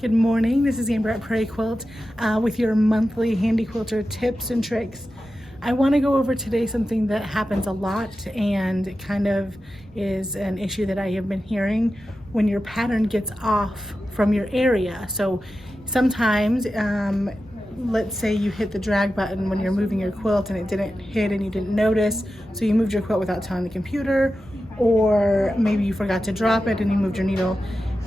Good morning, this is Amber at Prairie Quilt with your monthly Handi Quilter tips and tricks. I want to go over today something that happens a lot and kind of is an issue that I have been hearing when your pattern gets off from your area. So sometimes, let's say you hit the drag button when you're moving your quilt and it didn't hit and you didn't notice, so you moved your quilt without telling the computer, or maybe you forgot to drop it and you moved your needle.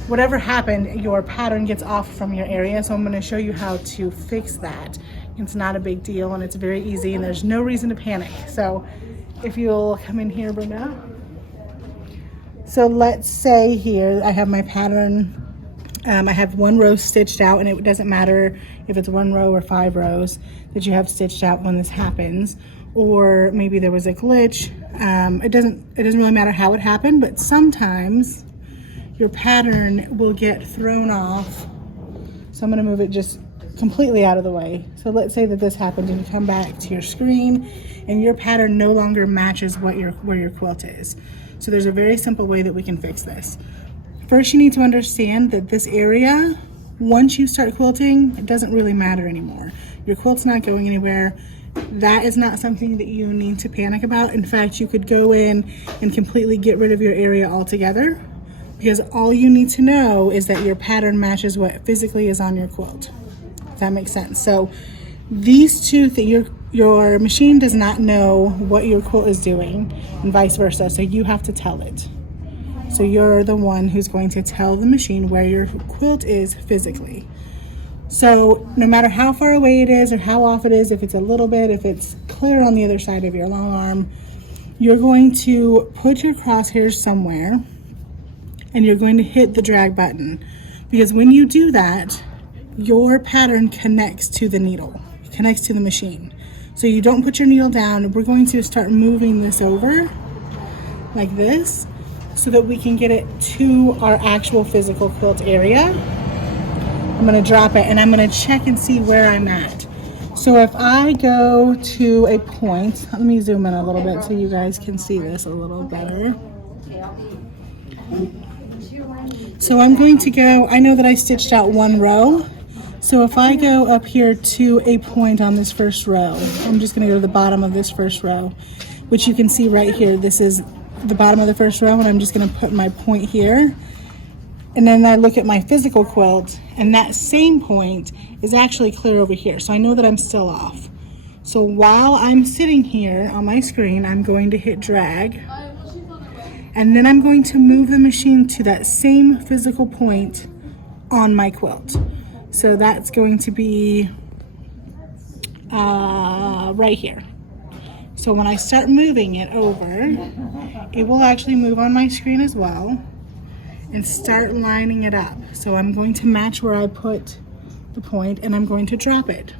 Whatever happened, your pattern gets off from your area, so I'm going to show you how to fix that. It's not a big deal and it's very easy and there's no reason to panic. So if you'll come in here, Brenda. So let's say here I have my pattern. I have one row stitched out, and it doesn't matter if it's one row or 5 rows that you have stitched out when this happens, or maybe there was a glitch. It doesn't really matter how it happened, but sometimes your pattern will get thrown off. So I'm going to move it just completely out of the way. So let's say that this happened and you come back to your screen and your pattern no longer matches where your quilt is. So there's a very simple way that we can fix this. First, you need to understand that this area, once you start quilting, it doesn't really matter anymore. Your quilt's not going anywhere. That is not something that you need to panic about. In fact, you could go in and completely get rid of your area altogether, because all you need to know is that your pattern matches what physically is on your quilt. If that makes sense. So these two things, your machine does not know what your quilt is doing and vice versa, so you have to tell it. So you're the one who's going to tell the machine where your quilt is physically. So no matter how far away it is or how off it is, if it's a little bit, if it's clear on the other side of your long arm, you're going to put your crosshairs somewhere and you're going to hit the drag button, because when you do that, your pattern connects to the needle, connects to the machine. So you don't put your needle down. We're going to start moving this over like this so that we can get it to our actual physical quilt area. I'm going to drop it and I'm going to check and see where I'm at. So if I go to a point, let me zoom in a little bit so you guys can see this a little better. So I'm going to go, I know that I stitched out one row. So if I go up here to a point on this first row, I'm just going to go to the bottom of this first row, which you can see right here. This is the bottom of the first row, and I'm just going to put my point here. And then I look at my physical quilt, and that same point is actually clear over here. So I know that I'm still off. So while I'm sitting here on my screen, I'm going to hit drag. And then I'm going to move the machine to that same physical point on my quilt. So that's going to be right here. So when I start moving it over, it will actually move on my screen as well and start lining it up. So I'm going to match where I put the point and I'm going to drop it.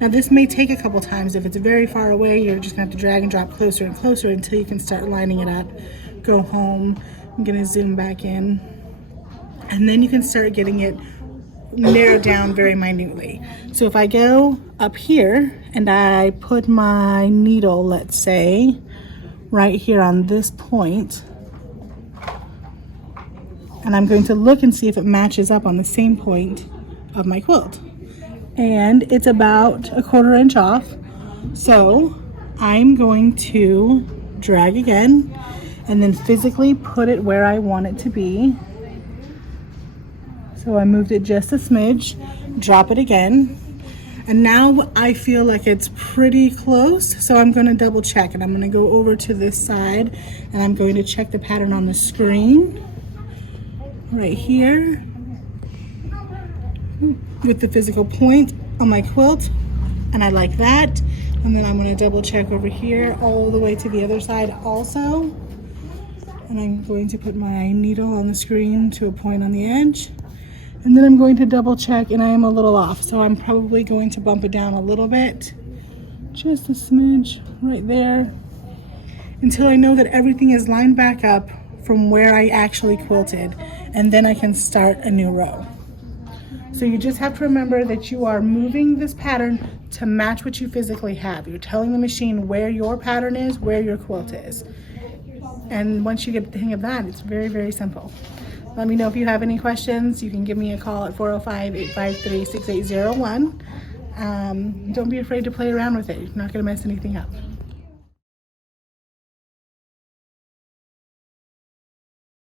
Now this may take a couple times. If it's very far away, you're just going to have to drag and drop closer and closer until you can start lining it up. Go home. I'm going to zoom back in. And then you can start getting it narrowed down very minutely. So if I go up here and I put my needle, let's say, right here on this point, and I'm going to look and see if it matches up on the same point of my quilt. And it's about 1/4 inch off. So I'm going to drag again and then physically put it where I want it to be. So I moved it just a smidge, drop it again, and now I feel like it's pretty close. So I'm going to double check, and I'm going to go over to this side and I'm going to check the pattern on the screen right here with the physical point on my quilt, and I like that. And then I'm going to double check over here all the way to the other side also, and I'm going to put my needle on the screen to a point on the edge, and then I'm going to double check, and I am a little off, so I'm probably going to bump it down a little bit, just a smidge right there, until I know that everything is lined back up from where I actually quilted, and then I can start a new row. So you just have to remember that you are moving this pattern to match what you physically have. You're telling the machine where your pattern is, where your quilt is. And once you get the hang of that, it's very, very simple. Let me know if you have any questions. You can give me a call at 405-853-6801. Don't be afraid to play around with it. You're not going to mess anything up.